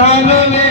time of it.